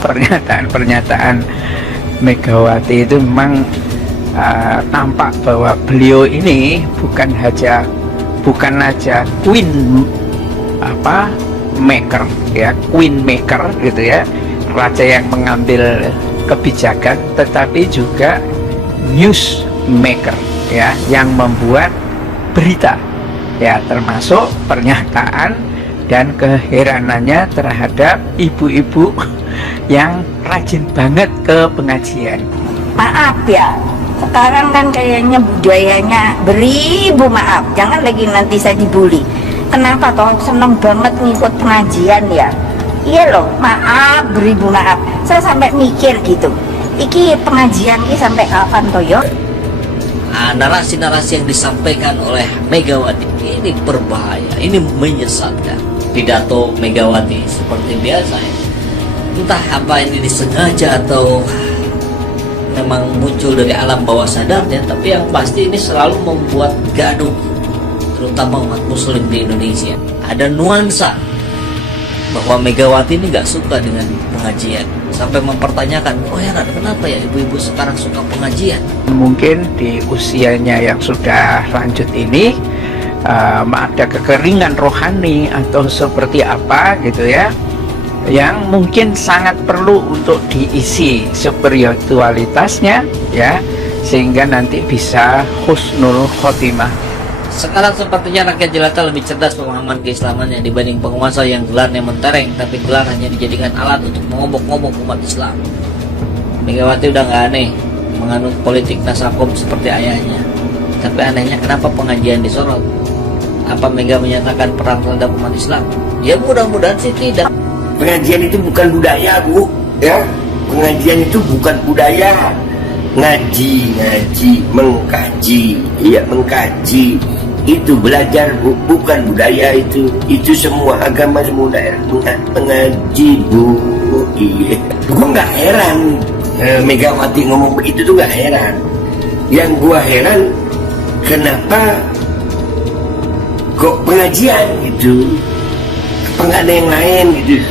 pernyataan Megawati itu memang tampak bahwa beliau ini bukan aja queen maker ya, queen maker gitu ya, raja yang mengambil kebijakan, tetapi juga news maker ya, yang membuat berita ya, termasuk pernyataan dan keheranannya terhadap ibu-ibu yang rajin banget ke pengajian. Maaf ya, sekarang kan kayaknya budayanya beribu maaf, jangan lagi nanti saya dibully. Kenapa toh seneng banget ngikut pengajian ya? Iya loh, maaf beribu maaf. Saya sampai mikir gitu, iki pengajian ini sampai kapan toh yo? Narasi-narasi yang disampaikan oleh Megawati ini berbahaya, ini menyesatkan. Pidato Megawati seperti biasa ya, entah apa ini disengaja atau memang muncul dari alam bawah sadarnya, tapi yang pasti ini selalu membuat gaduh, terutama umat muslim di Indonesia. Ada nuansa bahwa Megawati ini gak suka dengan pengajian, sampai mempertanyakan, oh ya kenapa ya ibu-ibu sekarang suka pengajian. Mungkin di usianya yang sudah lanjut ini ada kekeringan rohani atau seperti apa gitu ya, yang mungkin sangat perlu untuk diisi spiritualitasnya ya, sehingga nanti bisa husnul khotimah. Sekarang sepertinya rakyat jelata lebih cerdas pemahaman keislamannya dibanding penguasa yang gelarnya mentereng, tapi gelar hanya dijadikan alat untuk mengobok-ngobok umat Islam. Megawati udah gak aneh menganut politik nasakom seperti ayahnya, tapi anehnya kenapa pengajian disorot? Apa Mega menyatakan perang terhadap umat Islam? Ya mudah-mudahan sih tidak. Pengajian itu bukan budaya, Bu. Ya, pengajian itu bukan budaya. Ngaji, mengkaji. Iya, mengkaji. Itu belajar, Bu, bukan budaya itu. Itu semua agama, semua daerah mengaji, Bu. Iya. Gua nggak heran Megawati ngomong begitu tuh nggak heran. Yang gua heran kenapa kok pengajian gitu, apa nggak ada yang lain gitu.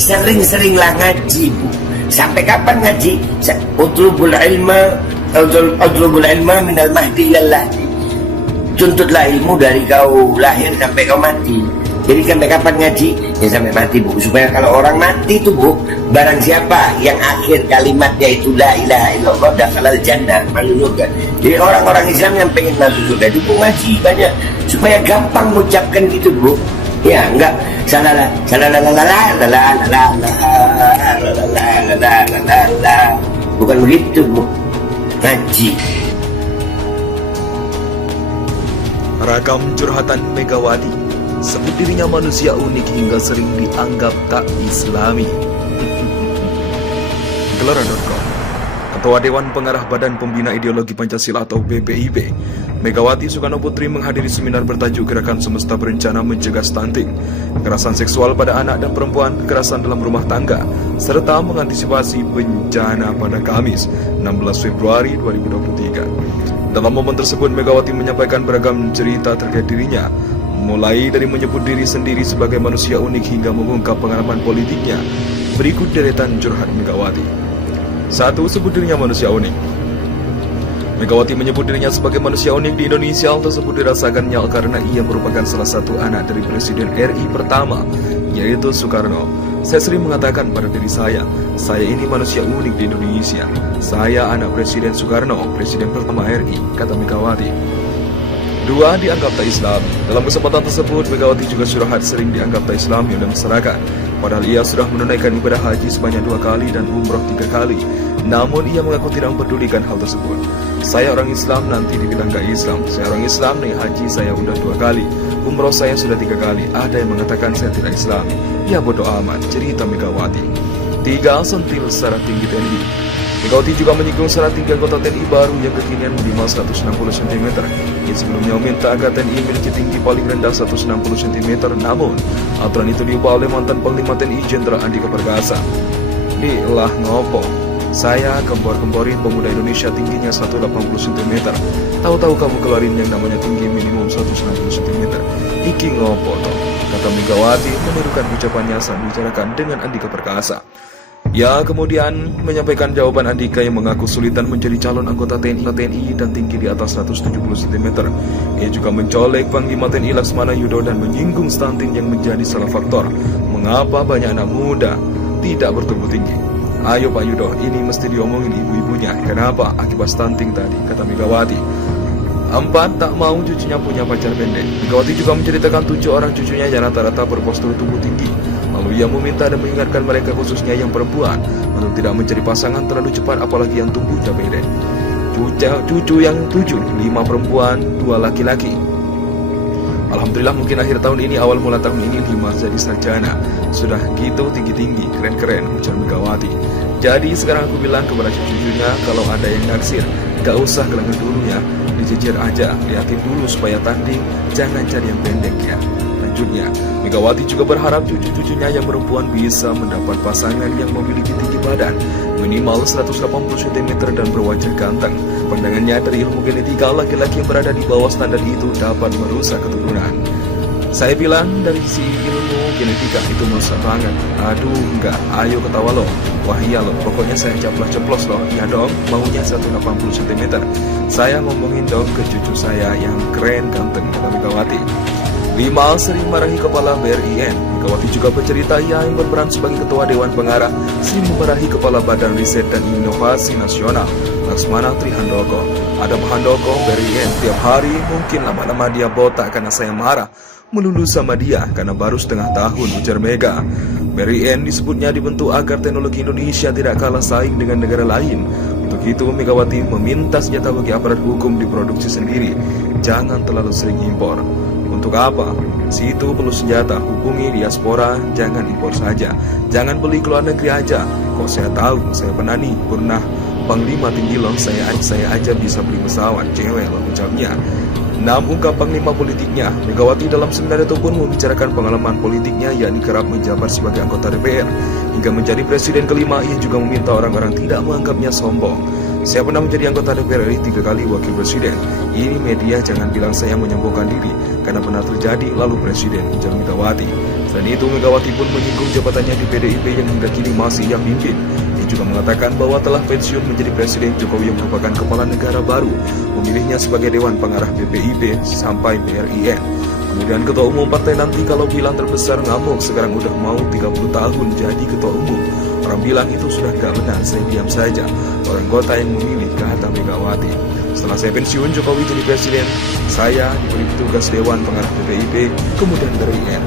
Sering-seringlah ngaji, Bu. Sampai kapan ngaji? Utlubul ilma minal mahdi ilal lahdi. Tuntutlah ilmu dari kau lahir sampai kau mati. Jadi sampai kapan ngaji? Ya sampai mati, Bu. Supaya kalau orang mati itu, Bu, barang siapa yang akhir kalimatnya itu la ilaha illallah dakhalal jannah, masuk surga. Jadi orang-orang Islam yang pengen masuk surga itu ngaji banyak, supaya gampang mengucapkan gitu, Bu. Ya, enggak salah, bukan begitu, Bu. Ngaji. Ragam curhatan Megawati, sebut dirinya manusia unik hingga sering dianggap tak islami. Gelora.com. Ketua Dewan Pengarah Badan Pembina Ideologi Pancasila atau BPIP, Megawati Soekarno Putri menghadiri seminar bertajuk Gerakan Semesta Berencana Mencegah Stunting, Kekerasan Seksual pada Anak dan Perempuan, Kekerasan dalam Rumah Tangga, serta mengantisipasi bencana pada Kamis, 16 Februari 2023. Dalam momen tersebut, Megawati menyampaikan beragam cerita terkait dirinya, mulai dari menyebut diri sendiri sebagai manusia unik hingga mengungkap pengalaman politiknya. Berikut deretan curhat Megawati. 1. Sebut dirinya manusia unik. Megawati menyebut dirinya sebagai manusia unik di Indonesia. Hal tersebut dirasakannya karena ia merupakan salah satu anak dari Presiden RI pertama, yaitu Soekarno. Saya sering mengatakan pada diri saya ini manusia unik di Indonesia. Saya anak Presiden Soekarno, Presiden pertama RI, kata Megawati. 2. Dianggap tak Islam. Dalam kesempatan tersebut, Megawati juga curhat sering dianggap tak Islam oleh masyarakat. Padahal ia sudah menunaikan ibadah haji sebanyak 2 kali dan umroh 3 kali. Namun ia mengaku tidak mempedulikan hal tersebut. Saya orang Islam, nanti dibilang gak Islam. Saya orang Islam, naik haji saya udah 2 kali. Umroh saya sudah 3 kali. Ada yang mengatakan saya tidak Islam. Ya bodoh amat, cerita Megawati. 3. Sentil secara tinggi TNI. Megawati juga menyinggung secara tinggi anggota TNI baru yang kekinian minimal 160 cm. Ia sebelumnya meminta agar TNI memiliki tinggi paling rendah 160 cm, namun aturan itu diubah oleh mantan Panglima TNI Jenderal Andika Perkasa. Dilah ngopo, saya gembor-gemborin pemuda Indonesia tingginya 180 cm. Tahu-tahu kamu keluarin yang namanya tinggi minimum 160 cm. Iki ngopo toh, kata Megawati menirukan ucapannya saat dibicarakan dengan Andika Perkasa. Ia kemudian menyampaikan jawaban Andika yang mengaku sulitan menjadi calon anggota TNI dan tinggi di atas 170 cm. Ia juga mencolek Panglima TNI Laksmana Yudo dan menyinggung stunting yang menjadi salah faktor mengapa banyak anak muda tidak bertubuh tinggi. Ayo Pak Yudo, ini mesti diomongin ibu-ibunya. Kenapa? Akibat stunting tadi, kata Megawati. 4. Tak mau cucunya punya pacar pendek. Megawati juga menceritakan 7 orang cucunya yang rata-rata berpostur tubuh tinggi. Lalu ia meminta dan mengingatkan mereka khususnya yang perempuan untuk tidak mencari pasangan terlalu cepat apalagi yang tumbuhnya pendek. Cucu yang 7, 5 perempuan, 2 laki-laki. Alhamdulillah mungkin akhir tahun ini awal mula tahun ini 5 jadi sarjana. Sudah gitu tinggi-tinggi, keren-keren, ujar Megawati. Jadi sekarang aku bilang kepada cucu-cucunya kalau ada yang naksir, gak usah gelangin dulu ya, dijejir aja, liatin dulu supaya tanding, jangan cari yang pendek ya. Lanjutnya, Megawati juga berharap cucu-cucunya yang perempuan bisa mendapat pasangan yang memiliki tinggi badan, minimal 180 cm dan berwajah ganteng. Pandangannya dari ilmu genetika, laki-laki yang berada di bawah standar itu dapat merusak keturunan. Saya bilang dari si ilmu genetika itu merusak banget. Aduh enggak, ayo ketawa loh. Wah iya loh, pokoknya saya ceplos loh. Ya dong, maunya 180 cm. Saya ngomongin dong ke cucu saya yang keren ganteng, kata Megawati. 5. Sering marahi kepala BRIN. Megawati juga bercerita ia yang berperan sebagai ketua Dewan Pengarah sering memarahi kepala Badan Riset dan Inovasi Nasional Laksmana Trihandoko. Ada Pak Handoko BRIN tiap hari mungkin lama-lama dia botak karena saya marah melulu sama dia karena baru setengah tahun, ujar Mega. BRIN disebutnya dibentuk agar teknologi Indonesia tidak kalah saing dengan negara lain. Untuk itu Megawati meminta senjata bagi aparat hukum diproduksi sendiri, jangan terlalu sering impor. Untuk apa? Situ perlu senjata, hubungi diaspora, jangan impor saja. Jangan beli ke luar negeri aja. Kok saya tahu, saya pernah Panglima tinggi loh, saya aja bisa beli pesawat, cewek loh ucapnya. 6. Ungkap Panglima politiknya. Megawati dalam seminar itu pun membicarakan pengalaman politiknya, yakni kerap menjabat sebagai anggota DPR. Hingga menjadi presiden kelima, ia juga meminta orang-orang tidak menganggapnya sombong. Saya pernah menjadi anggota DPR RI 3 kali wakil presiden. Ini media jangan bilang saya menyombongkan diri, karena pernah terjadi lalu presiden, ujar Megawati. Selain itu, Megawati pun menyinggung jabatannya di PDIP yang hingga kini masih ia pimpin. Ia juga mengatakan bahwa telah pensiun menjadi presiden Jokowi yang merupakan kepala negara baru, memilihnya sebagai Dewan Pengarah BPIP sampai BRIN. Kemudian ketua umum partai nanti kalau bilang terbesar ngamuk, sekarang udah mau 30 tahun jadi ketua umum. Orang bilang itu sudah gak benar, saya diam saja. Orang kota yang memilih, kata Megawati. Setelah saya pensiun, Jokowi jadi presiden. Saya diberi tugas Dewan Pengarah BPIP, kemudian BRIN.